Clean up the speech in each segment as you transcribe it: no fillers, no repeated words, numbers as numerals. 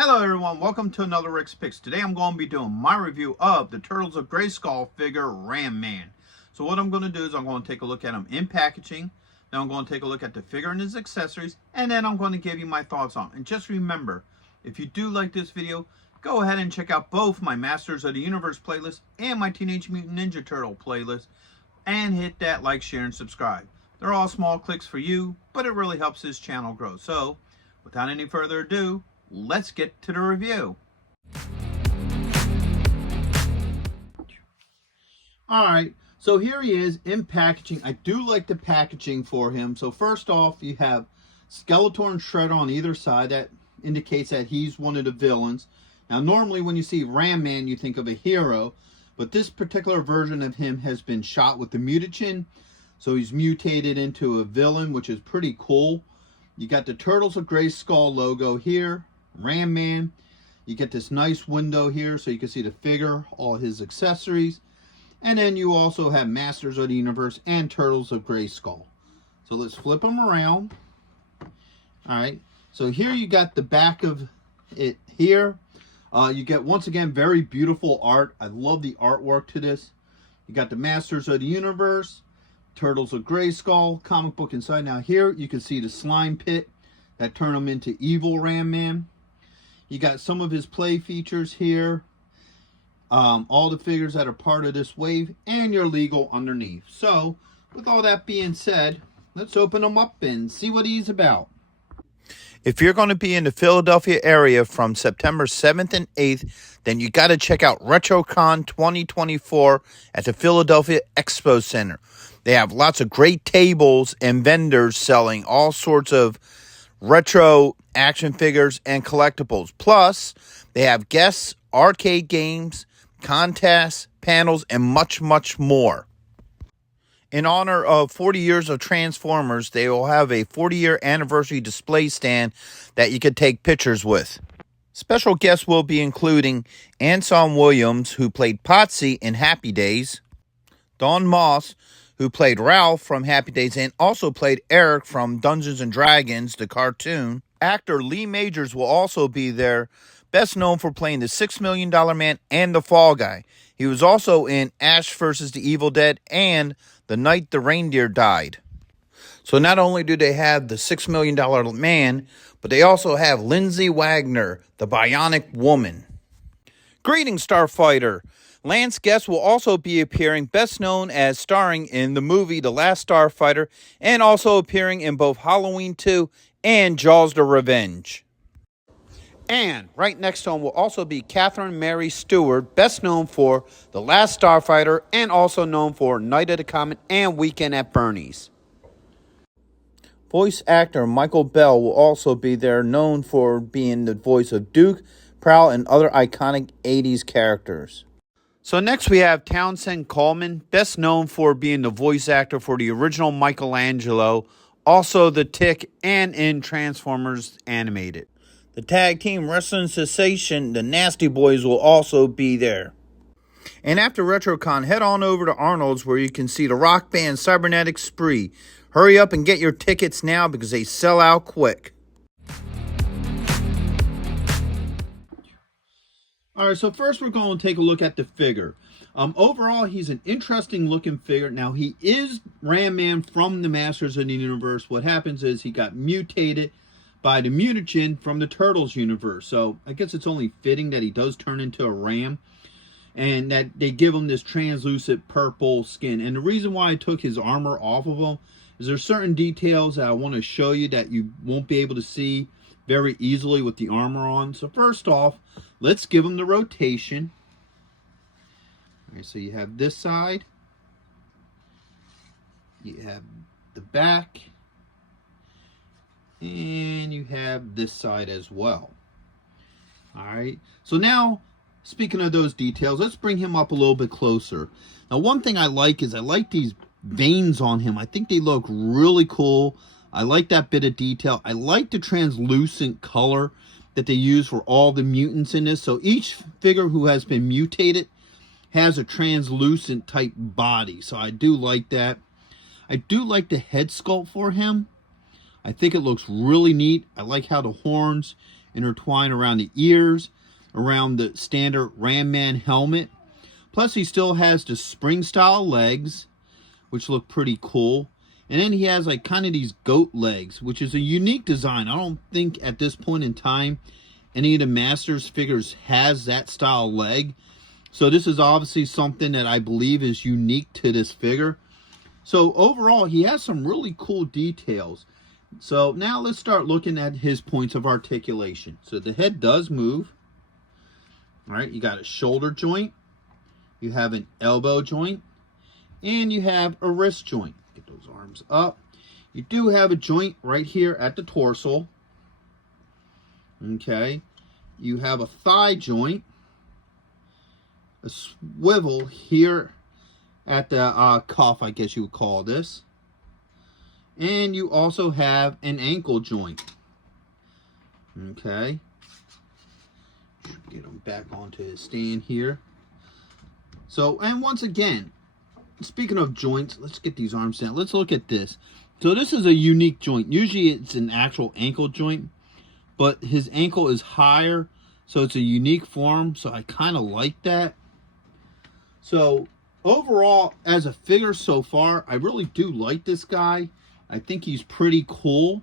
Hello everyone, welcome to another Rick's Picks. Today I'm going to be doing my review of the Turtles of Grayskull figure Ram Man. So what I'm going to do is I'm going to take a look at him in packaging, then I'm going to take a look at the figure and his accessories, and then I'm going to give you my thoughts on it. And just remember, if you do like this video, go ahead and check out both my Masters of the Universe playlist and my Teenage Mutant Ninja Turtle playlist, and hit that like, share, and subscribe. They're all small clicks for you, but it really helps this channel grow. So without any further ado, let's get to the review. Alright, so here he is in packaging. I do like the packaging for him. So first off, you have Skeletor and Shredder on either side. That indicates that he's one of the villains. Now normally when you see Ram Man, you think of a hero, but this particular version of him has been shot with the mutagen, so he's mutated into a villain, which is pretty cool. You got the Turtles of Grayskull logo here, Ram Man. You get this nice window here so you can see the figure, all his accessories. And then you also have Masters of the Universe and Turtles of Grayskull. So let's flip them around. Alright, so here you got the back of it here. You get, once again, very beautiful art. I love the artwork to this. You got the Masters of the Universe, Turtles of Grayskull, comic book inside. Now here you can see the slime pit that turned him into evil Ram Man. You got some of his play features here. All the figures that are part of this wave, and your legal underneath. So, with all that being said, let's open him up and see what he's about. If you're going to be in the Philadelphia area from September 7th and 8th, then you got to check out RetroCon 2024 at the Philadelphia Expo Center. They have lots of great tables and vendors selling all sorts of retro action figures and collectibles. Plus, they have guests, arcade games, contests, panels, and much, much more. In honor of 40 years of Transformers, they will have a 40-year anniversary display stand that you could take pictures with. Special guests will be including Anson Williams, who played Potsy in Happy Days, Don Moss, who played Ralph from Happy Days and also played Eric from Dungeons & Dragons, the cartoon. Actor Lee Majors will also be there, best known for playing the $6 Million Man and the Fall Guy. He was also in Ash vs. the Evil Dead and The Night the Reindeer Died. So not only do they have the $6 Million Man, but they also have Lindsay Wagner, the Bionic Woman. Greetings, Starfighter! Lance Guest will also be appearing, best known as starring in the movie The Last Starfighter, and also appearing in both Halloween 2 and Jaws the Revenge. And right next to him will also be Catherine Mary Stewart, best known for The Last Starfighter and also known for Night of the Comet and Weekend at Bernie's. Voice actor Michael Bell will also be there, known for being the voice of Duke, Prowl, and other iconic 80s characters. So next we have Townsend Coleman, best known for being the voice actor for the original Michelangelo, also the Tick, and in Transformers Animated. The tag team wrestling sensation, the Nasty Boys, will also be there. And after RetroCon, head on over to Arnold's where you can see the rock band Cybernetic Spree. Hurry up and get your tickets now because they sell out quick. Alright, so first we're going to take a look at the figure. Overall, he's an interesting looking figure. Now, he is Ram Man from the Masters of the Universe. What happens is he got mutated by the mutagen from the Turtles universe. So I guess it's only fitting that he does turn into a ram and that they give him this translucent purple skin. And the reason why I took his armor off of him is there's certain details that I want to show you that you won't be able to see very easily with the armor on. So first off, let's give him the rotation. All right, so you have this side, you have the back, and you have this side as well. Alright, so now, speaking of those details, let's bring him up a little bit closer. Now, one thing I like is I like these veins on him. I think they look really cool. I like that bit of detail. I like the translucent color that they use for all the mutants in this. So each figure who has been mutated has a translucent type body. So I do like that. I do like the head sculpt for him. I think it looks really neat. I like how the horns intertwined around the ears, around the standard Ram Man helmet. Plus he still has the spring style legs, which look pretty cool. And then he has like kind of these goat legs, which is a unique design. I don't think at this point in time any of the Masters figures has that style leg. So this is obviously something that I believe is unique to this figure. So overall, he has some really cool details. So now let's start looking at his points of articulation. So the head does move. All right, you got a shoulder joint, you have an elbow joint, and you have a wrist joint. Get those arms up. You do have a joint right here at the torso. Okay. You have a thigh joint, a swivel here at the cuff, I guess you would call this. And you also have an ankle joint. Okay. Get him back onto his stand here. So, and once again, speaking of joints, let's get these arms down. Let's look at this. So this is a unique joint. Usually it's an actual ankle joint, but his ankle is higher, so it's a unique form. So I kind of like that. So overall, as a figure so far, I really do like this guy. I think he's pretty cool.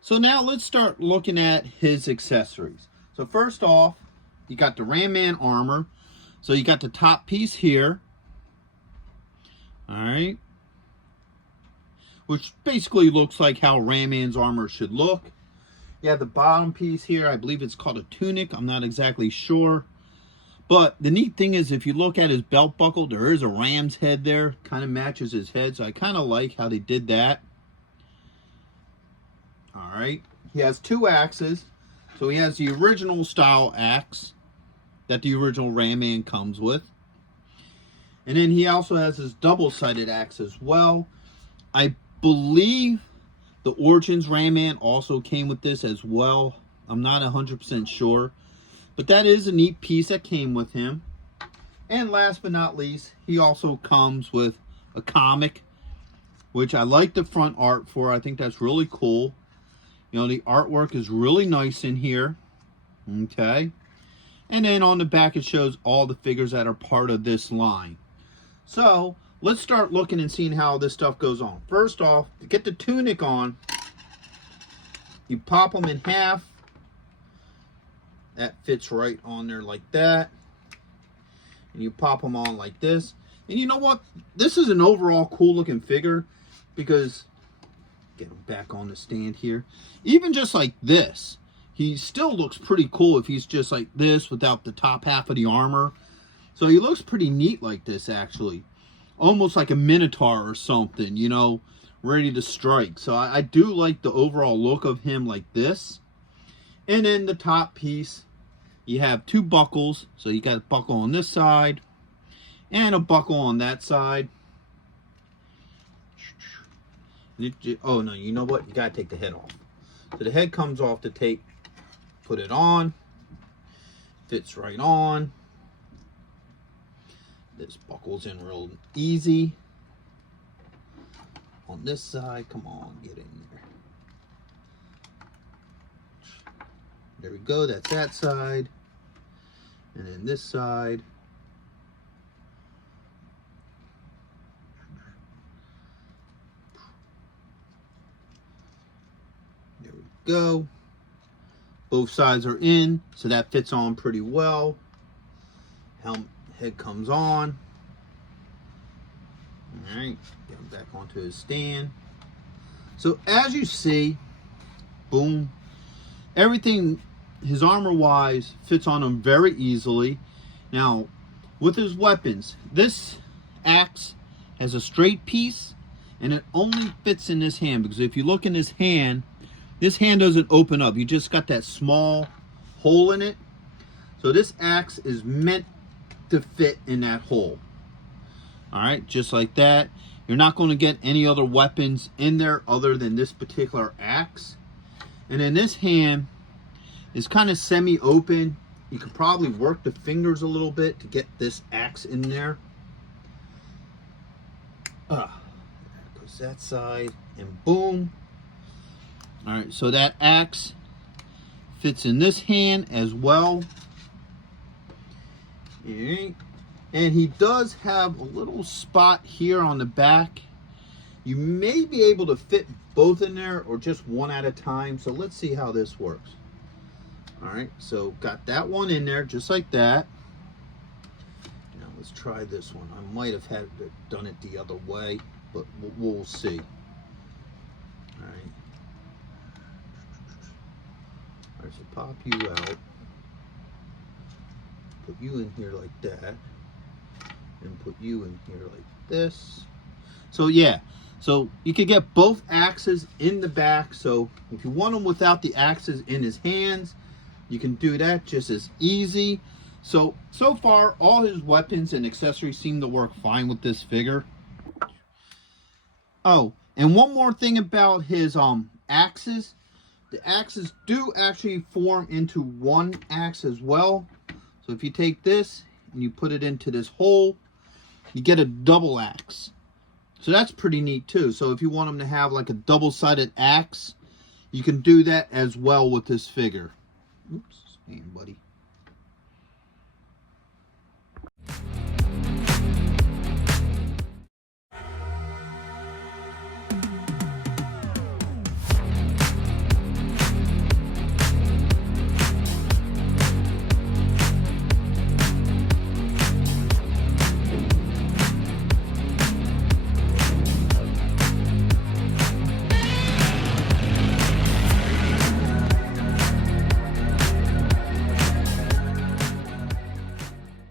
So now let's start looking at his accessories. So first off, you got the Ram Man armor. So you got the top piece here. All right. Which basically looks like how Ram Man's armor should look. You have the bottom piece here. I believe it's called a tunic. I'm not exactly sure. But the neat thing is, if you look at his belt buckle, there is a ram's head there. Kind of matches his head. So I kind of like how they did that. All right. He has two axes. So he has the original style axe that the original Ram Man comes with. And then he also has his double-sided axe as well. I believe the Origins Ram Man also came with this as well. I'm not 100% sure. But that is a neat piece that came with him. And last but not least, he also comes with a comic, which I like the front art for. I think that's really cool. You know, the artwork is really nice in here. Okay. And then on the back, it shows all the figures that are part of this line. So let's start looking and seeing how this stuff goes on. First off, to get the tunic on, you pop them in half. That fits right on there like that. And you pop them on like this. And you know what? This is an overall cool looking figure because, get him back on the stand here. Even just like this, he still looks pretty cool if he's just like this without the top half of the armor. So he looks pretty neat like this, actually. Almost like a Minotaur or something, you know, ready to strike. So I do like the overall look of him like this. And then the top piece, you have two buckles. So you got a buckle on this side and a buckle on that side. Oh, no, you know what? You got to take the head off. So the head comes off the tape. Put it on. Fits right on. This buckles in real easy. On this side, come on, get in there. There we go, that's that side. And then this side. There we go. Both sides are in, so that fits on pretty well. Head comes on. All right, get him back onto his stand. So as you see, boom, everything, his armor wise, fits on him very easily. Now, with his weapons, this axe has a straight piece and it only fits in this hand, because if you look in this hand doesn't open up. You just got that small hole in it. So this axe is meant to fit in that hole. All right, just like that. You're not going to get any other weapons in there other than this particular axe. And then this hand is kind of semi-open. You can probably work the fingers a little bit to get this axe in there. There goes that side, and boom, All right, so that axe fits in this hand as well. All right. And he does have a little spot here on the back. You may be able to fit both in there or just one at a time. So let's see how this works. All right, so got that one in there just like that. Now let's try this one. I might have had it done it the other way, but we'll see. All right. All right, so pop you out. Put you in here like that. And put you in here like this. So yeah, so you could get both axes in the back. So if you want them without the axes in his hands, you can do that just as easy. So far all his weapons and accessories seem to work fine with this figure. Oh, and one more thing about his axes. The axes do actually form into one axe as well. So if you take this and you put it into this hole, you get a double axe. So that's pretty neat too. So if you want them to have like a double-sided axe, you can do that as well with this figure. Oops, man, buddy.